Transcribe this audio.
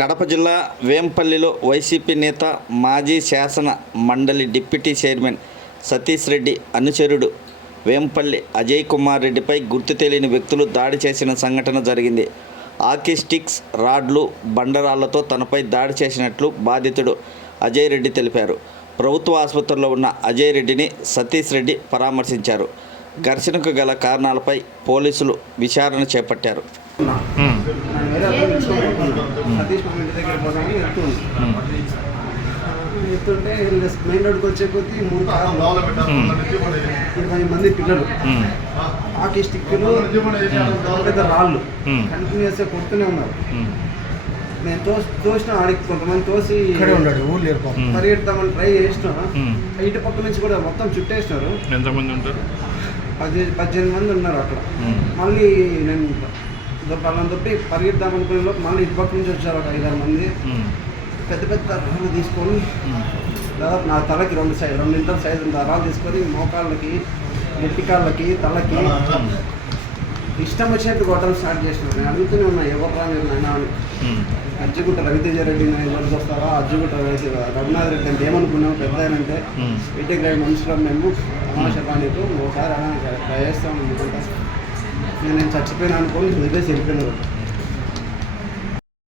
కడప జిల్లా వేంపల్లిలో వైసీపీ నేత మాజీ శాసన మండలి డిప్యూటీ చైర్మన్ సతీష్ రెడ్డి అనుచరుడు వేంపల్లి అజయ్ కుమార్ రెడ్డిపై గుర్తు తెలియని వ్యక్తులు దాడి చేసిన సంఘటన జరిగింది. ఆకీ స్టిక్స్, రాడ్లు, బండరాళ్లతో తనపై దాడి చేసినట్లు బాధితుడు అజయ్ రెడ్డి తెలిపారు. ప్రభుత్వ ఆసుపత్రిలో ఉన్న అజయ్ రెడ్డిని సతీష్ రెడ్డి పరామర్శించారు. ఘర్షణకు గల కారణాలపై పోలీసులు విచారణ చేపట్టారు. ఎత్తుంటే మెయిన్ రోడ్కి వచ్చే కొద్దీ 20 మంది పిల్లలు ఆకీ స్టిక్లు పెద్ద రాళ్ళు కంటిన్యూస్గా కొడుతూనే ఉన్నారు. నేను తోసిన ఆడికి కొంతమంది తోసి పరిగెడతామని ట్రై చేసిన. ఇటు పక్క నుంచి కూడా మొత్తం చుట్టేసినారు. ఎంతమంది ఉంటారు? 18 మంది ఉన్నారు అక్కడ. మళ్ళీ నేను వాళ్ళని తప్పి పరిగెడదామనుకునే లోపు మళ్ళీ ఇటు పక్క నుంచి వచ్చారు ఒక 5-6 మంది. పెద్ద పెద్ద రాళ్ళు తీసుకొని దాదాపు నా తలకి 2 ఇంటర్ సైజు ఉంది. ఆ రాళ్ళు తీసుకొని మోకాళ్ళకి, గట్టి కాళ్ళకి, తలకి ఇష్టం వచ్చినట్టు కొట్టడం స్టార్ట్ చేసినారు. నేను అడుగుతూనే ఉన్నా, ఎవరు రా మీరు నాయన అని. అజ్జిగుట్ట రవితేజ రెడ్డి ఎవరికి వస్తారా, అజ్జిగుట్ట రఘునాథ్ రెడ్డి అంటే ఏమనుకున్నాము, పెద్ద అంటే బీటెక్ గ్రాడ్ మనుషులు మేము తమాషా నీకు ఒకసారి ట్రై చేస్తాం అనుకుంటా. నేను చచ్చిపోయినా అనుకోని వదిలేసి వెళ్ళిపోయినారు.